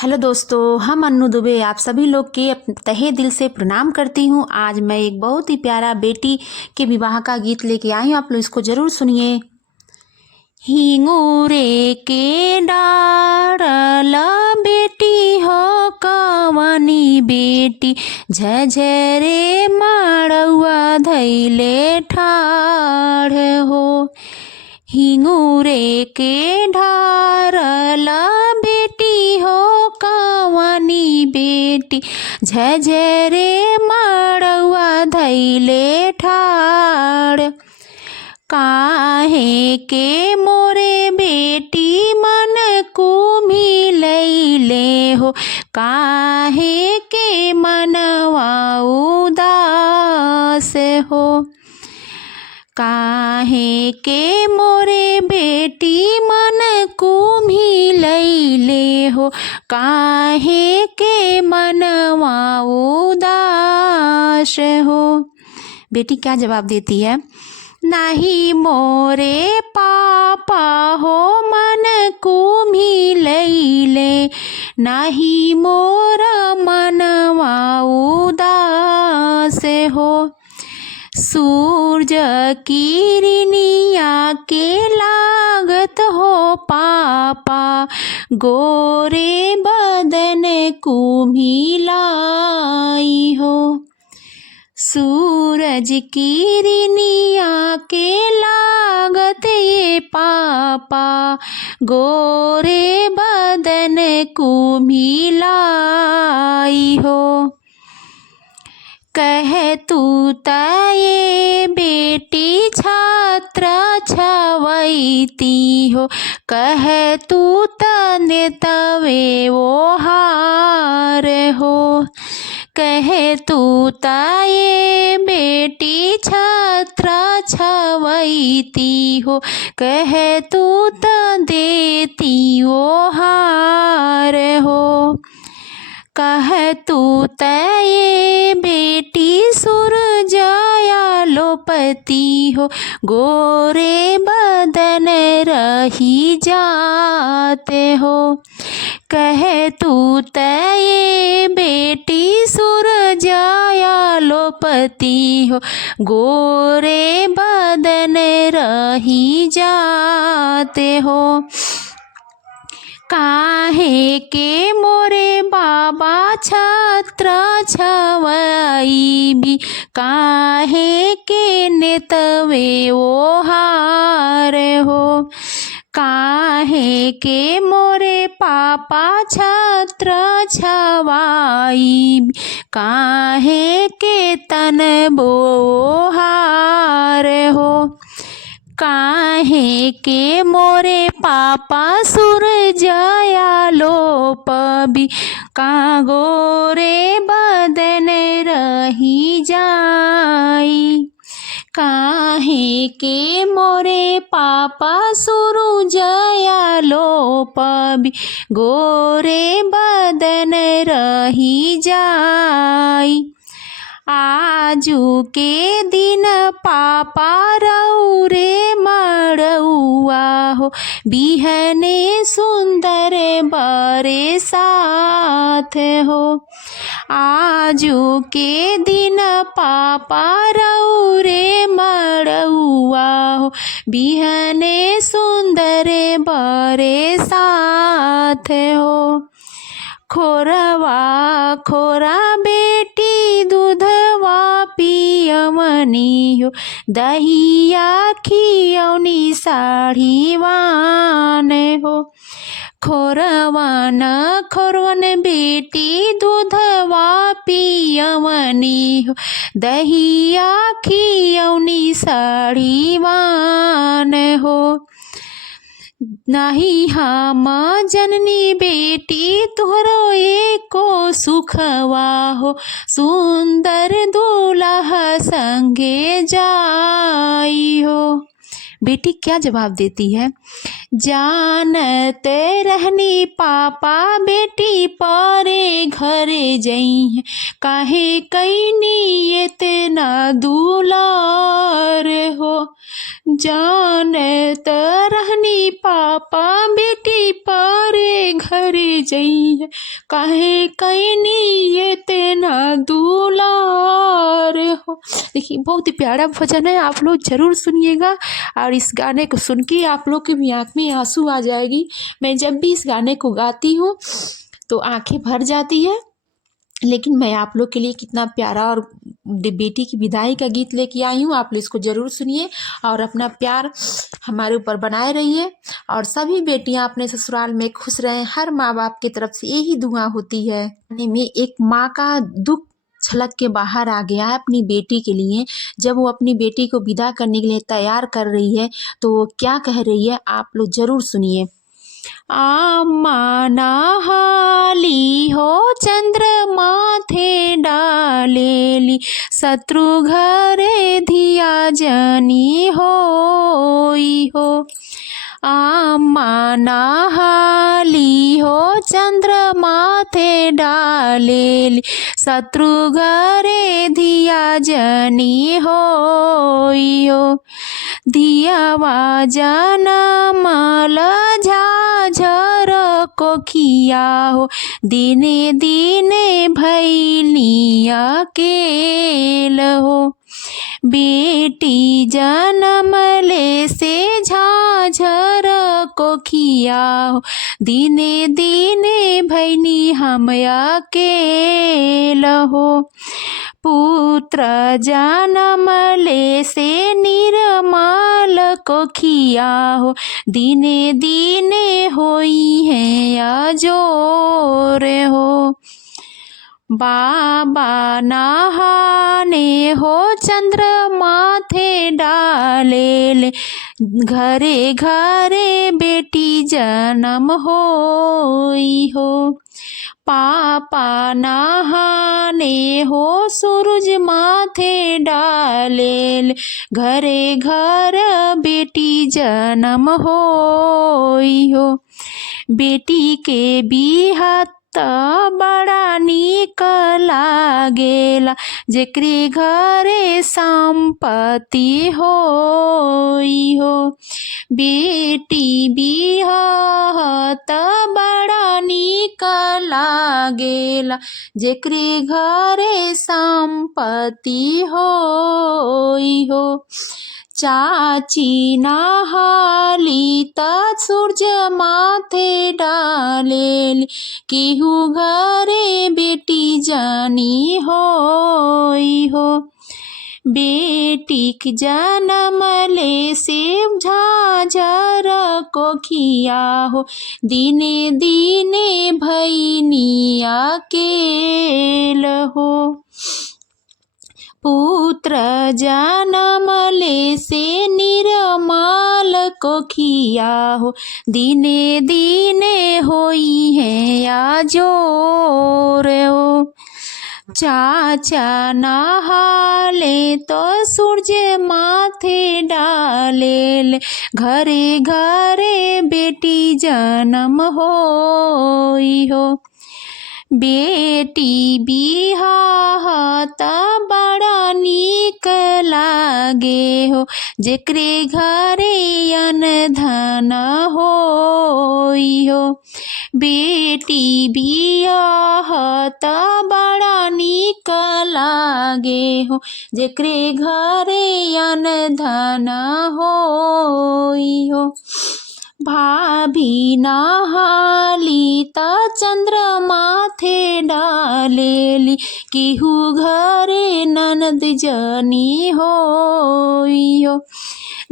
Hello दोस्तों, हम अन्नू दुबे आप सभी लोग के तहे दिल से प्रणाम करती हूँ। आज मैं एक बहुत ही प्यारा बेटी के विवाह का गीत लेके आई हूँ, आप लोग इसको ज़रूर सुनिए। हिंगूरे के डारल बेटी हो कवनी बेटी, झझरे माड़ुआ धैले ठाढ़ हो। हिंगूरे के ढारल बेटी हो कवनी बेटी, झझरे माड़ुआ धैले ठाड़। काहे के मोरे बेटी मन को मिलैले हो, काहे के मनवा उदास हो। काहे के मोरे बेटी मन को मिलैले हो, काहे के मनवा उदास हो। बेटी क्या जवाब देती है? नाही मोरे पापा हो मन को मिलैले, नाही मोर मनवा उदास हो। सूरज किरनिया के लागत हो पापा, गोरे बदन को मिलाई हो। सूरज किरनिया के लागत ये पापा, गोरे बदन को मिलाई हो। कह तू तये बेटी छात्र छवैती हो, कह तू तने तवे वो हार हो। कह तू तये बेटी छात्र छवैती हो, कह तू त देती वो हार हो। कह तू तये बेटी सूरजया लोपती हो, गोरे बदन रही जाते हो। कह तू तये बेटी सूरजया लोपती हो, गोरे बदन रही जाते हो। काहे के मोरे बाबा छात्र छवई भी, काहे के नेतवे वो हार हो। काहे के मोरे पापा छात्र छवाई, काहे के तन बो हार हो। काहे के मोरे पापा सूरजया लोपबी, का गोरे बदन रही जाई। काहे के मोरे पापा सूरजया लोपबी, गोरे बदन रही जाई। आजू के दिन पापा रौरे मड़ुआ हो, बिहने सुंदर बरे साथ हो। आजू के दिन पापा रौरे मड़ुआ हो, बिहने सुंदर बरे साथ हो। खोरवा खोरा बेटी दूधवा पियवनी हो, दहिया खियौनी साड़ी वान हो। खोरवन खोरवन बेटी दूधवा पियवनी हो, दहिया खियौनी साड़ी वान हो। नहीं हम जननी बेटी तुहरो एको सुखवा हो, सुंदर दूल्हा संगे जाई हो। बेटी क्या जवाब देती है? जानते रहनी पापा बेटी पारे घरे जई, काहे कैनी इतना दुलार हो। जानत रहनी पापा बेटी पारे घरे जइहे, काहे कैनी ये तेना दुलार हो। देखिए बहुत ही प्यारा भजन है, आप लोग ज़रूर सुनिएगा और इस गाने को सुन के आप लोग के भी आँख में आंसू आ जाएगी। मैं जब भी इस गाने को गाती हूँ तो आंखें भर जाती है। लेकिन मैं आप लोग के लिए कितना प्यारा और बेटी की विदाई का गीत लेके आई हूँ, आप लोग इसको ज़रूर सुनिए और अपना प्यार हमारे ऊपर बनाए रहिए। और सभी बेटियाँ अपने ससुराल में खुश रहें, हर माँ बाप की तरफ से यही दुआ होती है। में एक माँ का दुख छलक के बाहर आ गया है अपनी बेटी के लिए। जब वो अपनी बेटी को विदा करने के लिए तैयार कर रही है तो वो क्या कह रही है, आप लोग ज़रूर सुनिए। आमाना हाली हो चंद्रमा थे डालेली, शत्रु घरे धिया जनी होई हो। आमाना हाली हो चंद्रमा थे डालेली, शत्रु घरे धिया जनी होई हो। धियावा जनमल झाझर कोखिया हो, दिने दिने भैली अकेल हो। बेटी जनमले से झाझर कोखिया हो, दिने दिने भैनी हम अकेल हो। पुत्र जनमले से निर्मल कोखिया हो, दिने दिने होई है अजोर हो। बाबा नहाने हो चंद्रमा थे डालेले, घरे घरे बेटी जन्म होई हो। पापा नहाने हो सूरज माथे डालेल, घरे घर बेटी जन्म होई हो। बेटी के बिहा त बड़ा नीक लागेला, जेकरे घरे संपत्ति होई हो। बेटी बिहा त बड़ा नीक लागेला, जेकरे घरे संपत्ति होई हो। चाची नहाली त सूरज माथे डालेली, केहू घरे बेटी जानी होई हो। बेटी के जनमले से झाझर कोखिया हो, दिने दिने भैनी अकेल हो। पुत्र जनमले से निर्मल कोखिया हो, दिने दिने होई है अजोर हो। चाचा नहाले तो सूरज माथे डालेल, घरे घरे बेटी जन्म होई हो। बेटी बिहा त बड़ा नीक लागे हो, जेकरे घरे अनधन होई हो। बेटी बिहा त बड़ा नीक लागे हो, जेकरे घरे अनधन होई हो। भाभी नहाली त चंद्रमा थे डालेली, केहू घरे ननद जनी होई हो।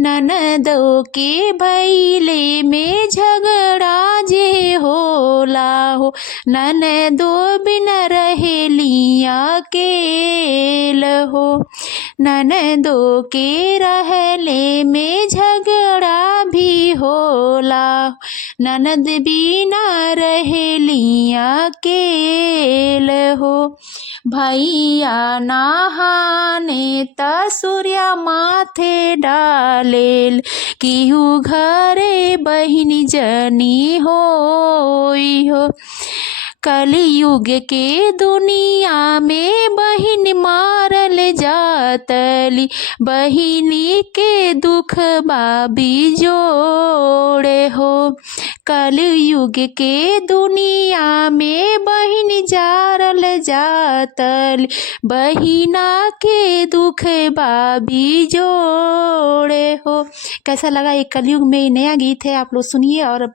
ननदो के भैले में झगड़ा जे होला हो, ननदो बिन रहेली अकेल हो। ननदो के रहले में झगड़ा भी होला, ननद बिना रहेली अकेल हो। भैया नहाने त सूर्य माथे डालेल, केहू घरे बहिनी जनी होई हो। कलयुग के दुनिया में बहिन मारल जातली, बहिनी के दुख बाबी जोड़े हो। कलयुग के दुनिया में बहिन जारल जातली, बहिना के दुख बाबी जोड़े हो। कैसा लगा ये कलयुग में नया गीत है, आप लोग सुनिए और अब